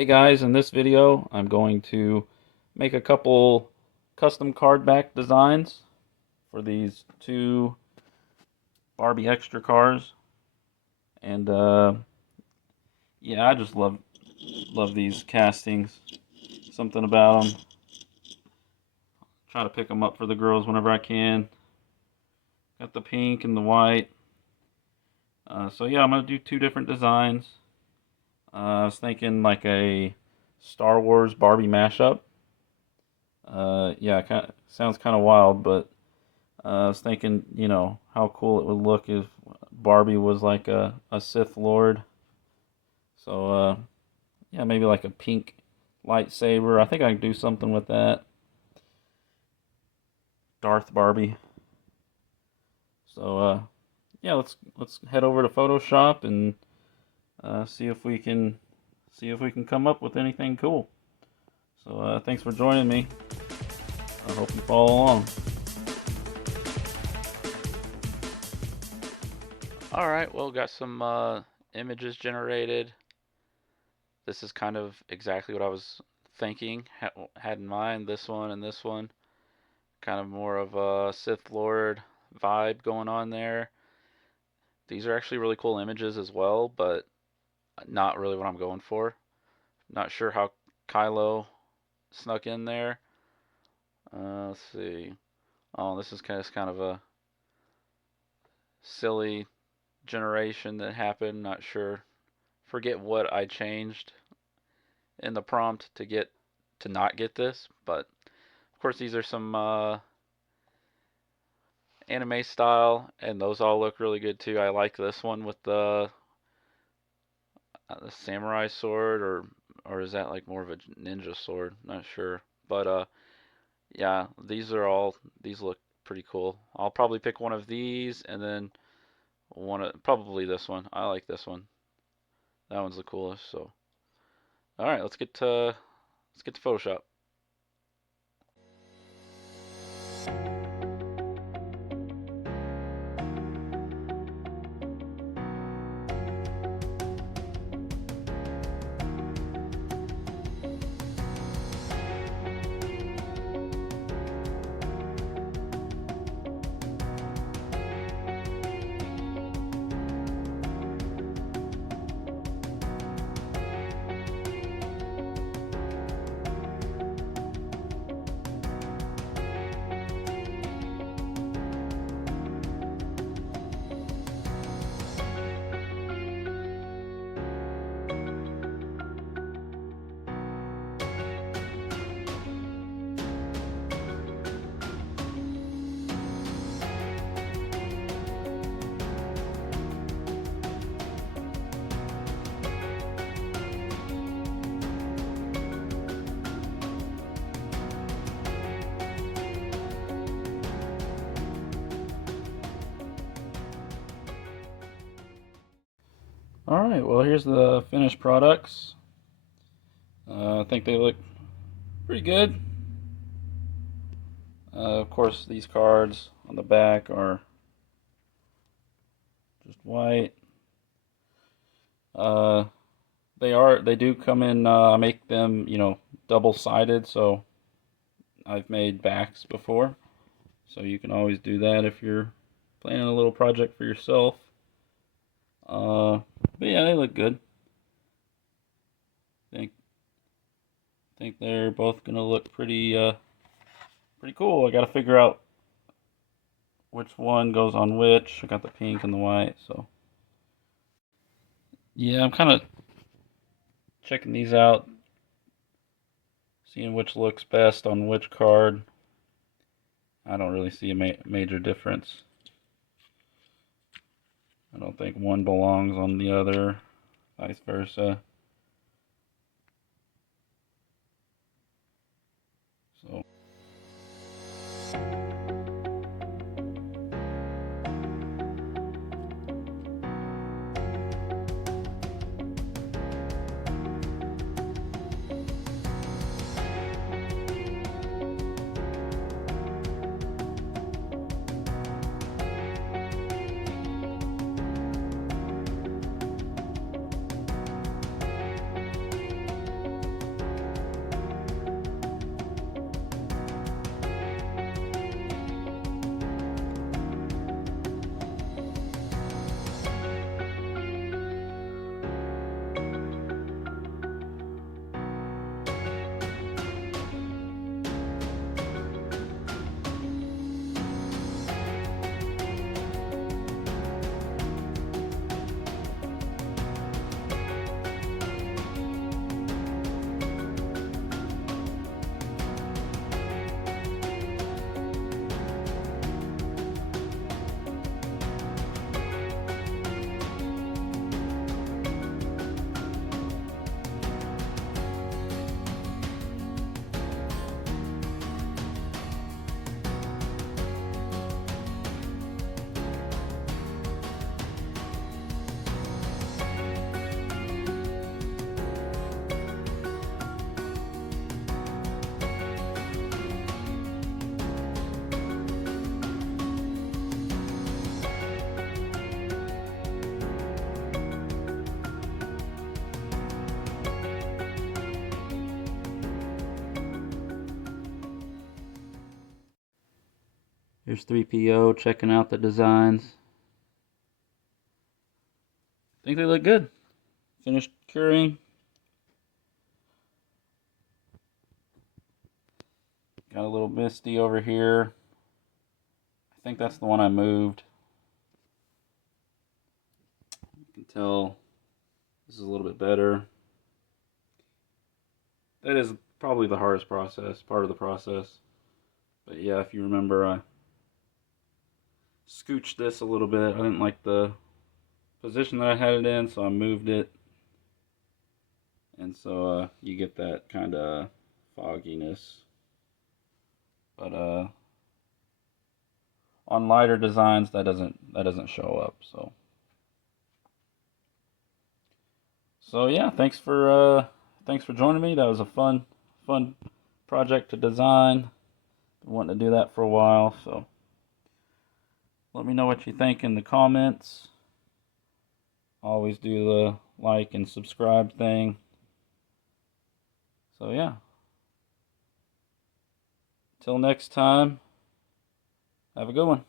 Hey guys, in this video I'm going to make a couple custom card back designs for these two Barbie Extra cars. And yeah, I just love these castings. Something about them. Try to pick them up for the girls whenever I can. Got the pink and the white. So yeah, I'm going to do two different designs. I was thinking like a Star Wars Barbie mashup. Yeah, sounds kind of wild, but I was thinking, how cool it would look if Barbie was like a Sith Lord. So, yeah, maybe like a pink lightsaber. I think I can do something with that. Darth Barbie. So, yeah, let's head over to Photoshop and see if we can come up with anything cool. So, thanks for joining me. I hope you follow along. Alright, well, got some images generated. This is kind of exactly what I was thinking, had in mind, this one and this one. Kind of more of a Sith Lord vibe going on there. These are actually really cool images as well, but not really what I'm going for. Not sure how Kylo snuck in there. Let's see. Oh, this is kind of a silly generation that happened. Not sure. Forget what I changed in the prompt to not get this, but of course these are some anime style, and those all look really good too. I like this one with the samurai sword, or is that like more of a ninja sword? Not sure, but yeah, these look pretty cool. I'll probably pick one of these, and then probably this one. I like this one. That one's the coolest. So, all right, let's get to Photoshop. Alright, well, here's the finished products. I think they look pretty good. Of course, these cards on the back are just white. Uh, they do come in. I make them, double-sided. So I've made backs before, so you can always do that if you're planning a little project for yourself. But yeah, they look good. Think think they're both gonna look pretty cool. I gotta figure out which one goes on which. I got the pink and the white, so yeah, I'm kind of checking these out, seeing which looks best on which card. I don't really see a major difference. I don't think one belongs on the other, vice versa. So Here's 3PO checking out the designs. I think they look good. Finished curing. Got a little misty over here. I think that's the one I moved. You can tell this is a little bit better. That is probably the hardest part of the process. But yeah, if you remember, I scooched this a little bit. I didn't like the position that I had it in, so I moved it. And so you get that kind of fogginess. But on lighter designs, that doesn't show up. So yeah, thanks for joining me. That was a fun project to design. Been wanting to do that for a while, so let me know what you think in the comments. Always do the like and subscribe thing. So yeah. Till next time, have a good one.